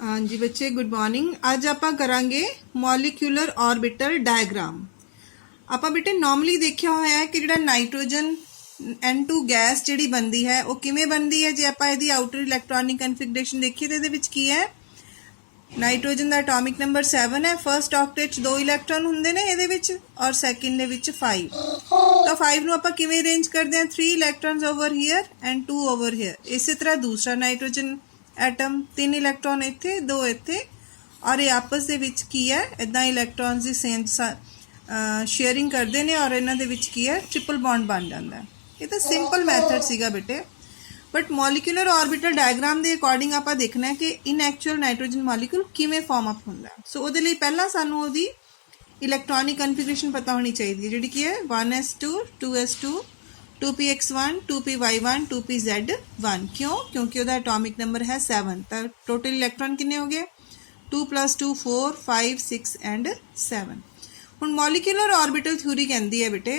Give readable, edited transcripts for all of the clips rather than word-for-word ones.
हाँ जी बच्चे, good morning. आज ਆਪਾਂ ਕਰਾਂਗੇ ਮੋਲੀਕਿਊਲਰ ਆਰਬਿਟਲ ਡਾਇਗਰਾਮ। ਆਪਾਂ ਬੇਟੇ ਨਾਰਮਲੀ ਦੇਖਿਆ ਹੋਇਆ ਹੈ ਕਿ ਜਿਹੜਾ ਨਾਈਟ੍ਰੋਜਨ N2 ਗੈਸ ਜਿਹੜੀ ਬਣਦੀ ਹੈ ਉਹ ਕਿਵੇਂ ਬਣਦੀ ਹੈ। ਜੇ ਆਪਾਂ ਇਹਦੀ ਆਊਟਰ ਇਲੈਕਟ੍ਰੋਨਿਕ ਕਨਫਿਗਰੇਸ਼ਨ ਦੇਖੀਏ ਤਾਂ ਇਹਦੇ ਵਿੱਚ ਕੀ ਹੈ, ਨਾਈਟ੍ਰੋਜਨ ਦਾ ਐਟੋਮਿਕ ਨੰਬਰ 7 ਹੈ। ਫਰਸਟ ਆਕਟੇਟ 'ਚ 2 ਇਲੈਕਟ੍ਰੋਨ ਹੁੰਦੇ ਨੇ ਇਹਦੇ ਵਿੱਚ, ਔਰ ਸੈਕਿੰਡ ਦੇ ਵਿੱਚ 5। ਤਾਂ 5 ਨੂੰ ਆਪਾਂ ਕਿਵੇਂ ਅਰੇਂਜ ਕਰਦੇ ਹਾਂ, 3 electrons over here and 2 over here. ਇਸੇ ਤਰ੍ਹਾਂ ਦੂਸਰਾ ਨਾਈਟ੍ਰੋਜਨ एटम 3 इलैक्ट्रॉन इत्थे 2 इत्थे, और ये आपस दे विच की है इदां इलैक्ट्रॉन्स दी सेम शेयरिंग करते हैं और इन्हां दे विच की है ट्रिपल बॉन्ड बन जाता है। ये तो सिंपल मैथड सीगा बेटे, बट मॉलिक्यूलर ऑर्बिटल डायग्राम के अकॉर्डिंग आपां देखना है कि इन एक्चुअल नाइट्रोजन मॉलिक्यूल किवें फॉर्म अप हुंदा है। सो उहदे लई पहलां सानूं उहदी इलैक्ट्रॉनिक कन्फिगरेशन पता होनी चाहिए, जिहड़ी की है 1s2 2s2 2px1 2py1 2pz1। क्यों? क्योंकि उसका एटॉमिक नंबर है 7। तो टोटल इलैक्ट्रॉन कितने हो गए, 2 + 2 4 5 6 एंड 7। हुण मॉलिक्यूलर ऑर्बिटल थ्योरी कहती है बेटे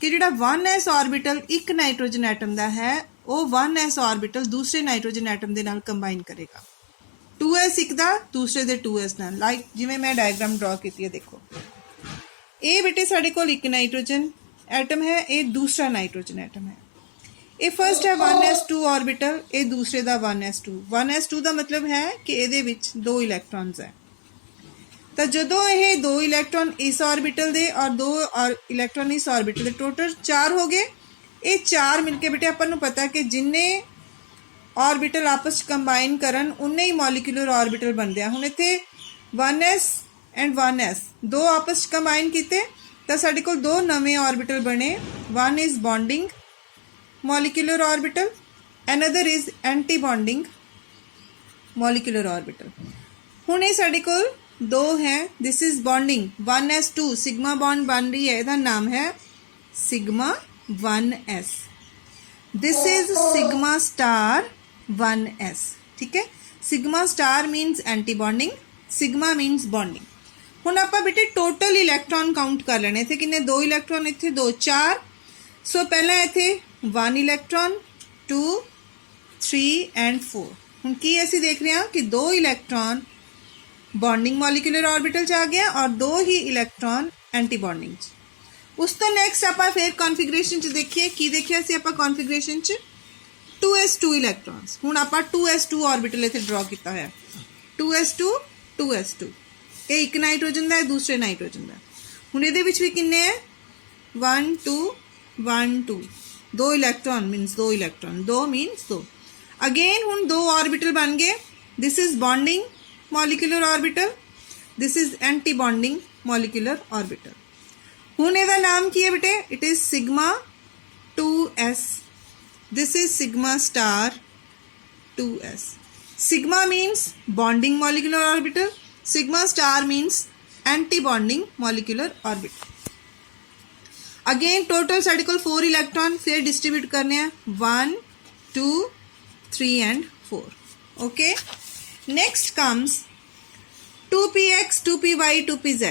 कि जिहड़ा 1s ऑर्बिटल एक नाइट्रोजन एटम का है वो 1s ऑर्बिटल दूसरे नाइट्रोजन एटम के नाल कंबाइन करेगा। 2s एक दा दूसरे दे 2s नाल, लाइक जिवें मैं डायग्राम ड्रॉ की है। देखो ये बेटे साडे कोल एक नाइट्रोजन एटम है, ये दूसरा नाइट्रोजन एटम है। ये फर्स्ट है 1s2 ऑर्बिटल, ये दूसरे का 1s2। 1s2 का मतलब है कि ये 2 इलैक्ट्रॉन्स है। तो जदों ये 2 इलैक्ट्रॉन इस ऑर्बिटल दे और 2 इलैक्ट्रॉन इस ऑर्बिटल दे, टोटल 4 हो गए। ये 4 मिलके बेटे अपन नूं पता कि जिन्ने ऑर्बिटल आपस कंबाइन करन उन्ने ही मॉलिक्यूलर ऑर्बिटल बनते हैं। हुण इत्थे 1s एंड 1s 2 आपस कंबाइन कीते तो साडे कोल 2 नवे ऑर्बिटल बने। One is bonding molecular orbital, another is anti bonding molecular orbital. हुण ये साडे कोल 2 हैं। This is bonding 1s2 sigma bond बन रही है, इसका नाम है sigma 1s। This is sigma star 1s। ठीक है, sigma star मीनस anti bonding, sigma मीनस bonding. हुण आपां बेटे टोटल इलैक्ट्रॉन काउंट कर लेने। इत्थे किन्ने 2 इलैक्ट्रॉन, इत्थे 2 4। सो पहला इत्थे 1 इलैक्ट्रॉन 2 3 एंड 4। हुण की असीं देख रहे हैं कि 2 इलैक्ट्रॉन बॉन्डिंग मॉलिक्यूलर ऑर्बिटल च आ गया और 2 ही इलैक्ट्रॉन एंटी बॉन्डिंग च। उस तो नैक्सट आपां फिर कॉन्फिगरेशन च देखिए की देखिया सी आपां कॉन्फिगरेशन च 2s2 इलैक्ट्रॉन्स। हुण आपां 2s2 ऑर्बिटल इत्थे ड्रॉ कीता है। 2s2 2s2 ये एक नाइट्रोजन का है, दूसरे नाइट्रोजन का। हुण इहदे विच भी किन्ने है 1 2 1 2 2 इलैक्ट्रॉन मीनस 2 इलैक्ट्रॉन, 2 मीनस 2। अगेन हुण 2 ऑर्बिटल बन गए। This is bonding molecular orbital, this is anti bonding molecular orbital. हुण इहदा नाम की है बेटे, it is sigma 2s, this is sigma star 2s। Sigma means bonding molecular orbital, sigma star means anti bonding molecular orbital. Again total साढ़े को 4 electron फिर distribute करने हैं 1 2 3 and 4। Okay, next comes 2px 2py 2pz।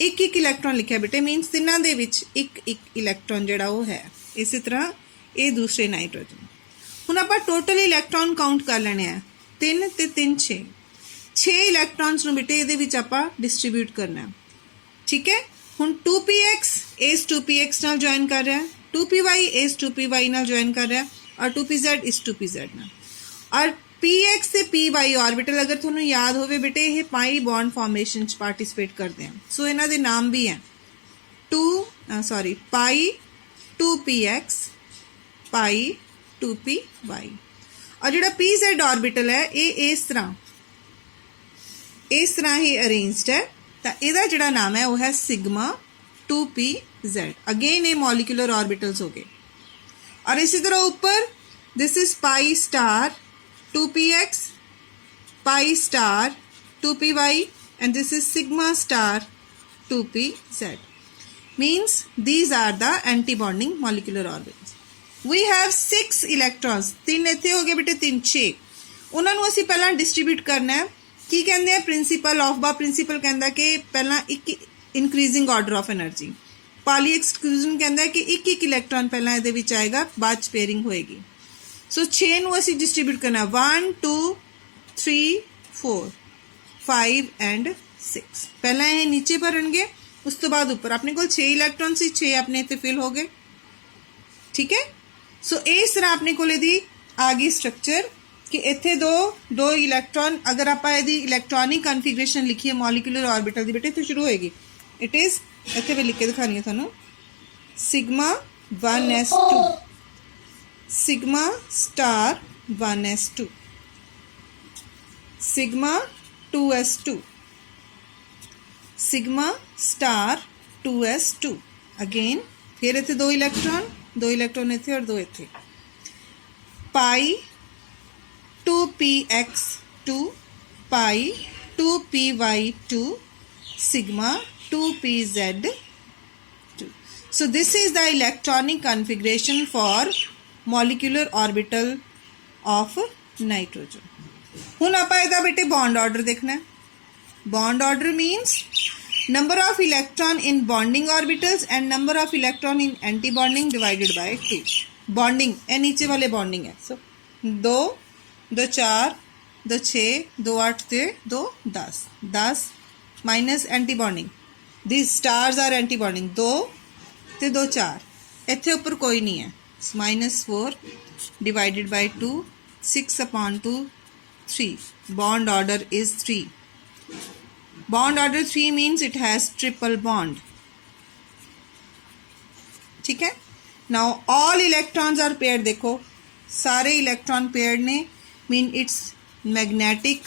एक एक electron लिखा बेटे, मीनस तिन्हां दे विच एक एक इलैक्ट्रॉन जिहड़ा वो है। इसी तरह ये दूसरे नाइट्रोजन। हुण आपां टोटल इलैक्ट्रॉन काउंट कर लेने हैं 3 ते 3 6 इलैक्ट्रॉन्स नूं बेटे इहदे विच आपां डिस्ट्रीब्यूट करना है। ठीक है, हुण 2px इस 2px नाल ज्वाइन कर रहा है, 2py इस 2py नाल ज्वाइन कर रहा है, और 2pz इस 2pz नाल। और px ते py ऑर्बिटल अगर तुहानूं याद होवे बेटे ये पाई बॉन्ड फॉर्मेशन च पार्टिसिपेट करते हैं। सो इन्हां दे नाम भी हैं पाई 2px पाई 2py। और जिहड़ा pz ऑर्बिटल है ये इस तरह ही अरेंज्ड है। तो इसका जिहड़ा नाम है वह है सिग्मा 2pz। अगेन ये मॉलिक्यूलर ऑर्बिटल्स हो गए। और इसी तरह ऊपर this is pi star 2px, pi star 2py and this is sigma star 2pz। Means these are the antibonding molecular orbitals. We have 6 electrons. 3 इत्थे हो गए बेटे, 3 6। उन्होंने असीं पहलां डिस्ट्रीब्यूट करना है। की कहते हैं प्रिंसीपल ऑफ बा प्रिंसीपल कहता कि पहला एक increasing order of energy. Pali exclusion कहता है कि एक एक इलैक्ट्रॉन पहला ये आएगा, बाद पेयरिंग होएगी। सो 6 नूं असीं डिस्ट्रीब्यूट करना 1 2 3 4 5 एंड 6 पहला ये नीचे भरनगे उस तो बाद ऊपर अपने को 6 इलैक्ट्रॉन सी 6 अपने इत्थे फिल हो गए ठीक है सो इस तरह अपने को आ गई स्ट्रक्चर कि इत्थे दो इलैक्ट्रॉन अगर आप इलैक्ट्रॉनिक कन्फिगरेशन लिखिए मॉलिक्यूलर ऑर्बिटल की बेटे इत्थे शुरू होएगी इट इज़ इत्थे मैं लिख के दिखानी है थानू sigma 1s2 sigma star 1s2 sigma 2s2 sigma star 2s2 again फिर इत्थे दो इलैक्ट्रॉन इत्थे और दो इत्थे पाई 2px2 pi 2py2 sigma 2pz2 so this is the electronic configuration for molecular orbital of nitrogen ਹੁਣ ਆਪਾਂ ਇਹਦਾ ਬੇਟੇ बॉन्ड ऑर्डर देखना है bond order means number of electron in bonding orbitals and number of electron in anti bonding divided by 2 bonding ये नीचे वाले bonding है so 2 2 4 2 6 2 8 ਤੇ 2 10 10 minus antibonding this stars are antibonding 2 ਤੇ 2 4 ਇੱਥੇ ਉੱਪਰ ਕੋਈ ਨਹੀਂ ਹੈ -4 divided by 2 6/2 3 bond order is 3 bond order 3 means it has triple bond ठीक है now all electrons are paired देखो सारे इलेक्ट्रॉन पेयर्ड ने mean it's magnetic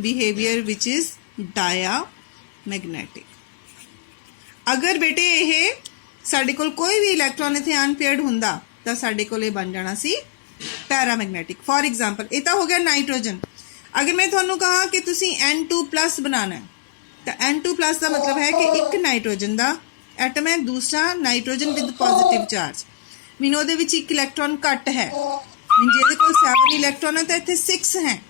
behaviour which is diamagnetic अगर बेटे ये साडे कोल कोई भी इलेक्ट्रॉन इत्थे अनपेयर्ड हुंदा तां साडे कोल बन जाना सी पैरामैग्नेटिक फॉर एग्जांपल ये तो हो गया नाइट्रोजन अगर मैं तुहानूं कहा कि तुसी N2+ बनाना है तो N2+ का मतलब है कि एक नाइट्रोजन का एटम है दूसरा nitrogen with positive charge mean ਉਹਦੇ ਵਿੱਚ एक इलैक्ट्रॉन घट है मीन ਜਿਹਦੇ ਕੋਲ 7 इलैक्ट्रॉन है तो ਇੱਥੇ 6 है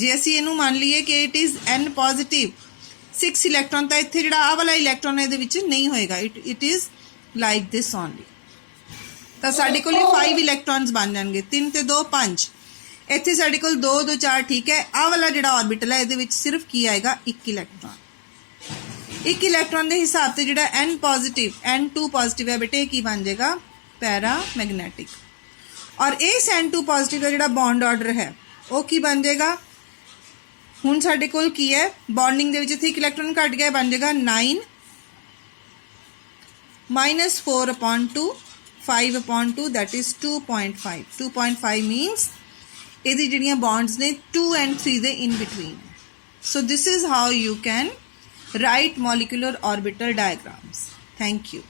ਜੇ ਅਸੀਂ ਇਹਨੂੰ ਮੰਨ ਲਈਏ ਕਿ it is N positive 6 electron ਤਾਂ ਇੱਥੇ ਜਿਹੜਾ ਆ ਵਾਲਾ ਇਲੈਕਟ੍ਰੋਨ ਇਹਦੇ ਵਿੱਚ ਨਹੀਂ ਹੋਏਗਾ it is like this only ਤਾਂ ਸਾਡੇ ਕੋਲ 5 ਇਲੈਕਟ੍ਰੋਨਸ ਬਣ ਜਾਣਗੇ 3 ਤੇ 2 5 ਇੱਥੇ ਸਾਡੇ ਕੋਲ 2 2 4 ਠੀਕ ਹੈ ਆ ਵਾਲਾ ਜਿਹੜਾ ਆਰਬਿਟਲ ਹੈ ਇਹਦੇ ਵਿੱਚ ਸਿਰਫ ਕੀ ਆਏਗਾ ਇੱਕ ਇਲੈਕਟ੍ਰੋਨ ਇੱਕ ਇਲੈਕਟ੍ਰੋਨ ਦੇ ਹਿਸਾਬ ਤੇ ਜਿਹੜਾ N ਪੋਜ਼ਿਟਿਵ N2 ਪੋਜ਼ਿਟਿਵ ਹੈ ਬੇਟੇ ਕੀ ਬਣ ਜਾਏਗਾ पैरामैग्नेटिक और इस N2 पॉजिटिव का जो बॉन्ड ऑर्डर है वो की बन जाएगा हुण साडे कोल की है बॉन्डिंग दे विच इत्थे एक इलैक्ट्रॉन घट गया बन जाएगा 9 -4/2 5/2 दैट इज 2.5 2.5 मीनस ਇਹਦੀ ਜਿਹੜੀਆਂ बॉन्ड्स ने 2 and 3 ਦੇ in between so this is how you can write molecular orbital diagrams thank you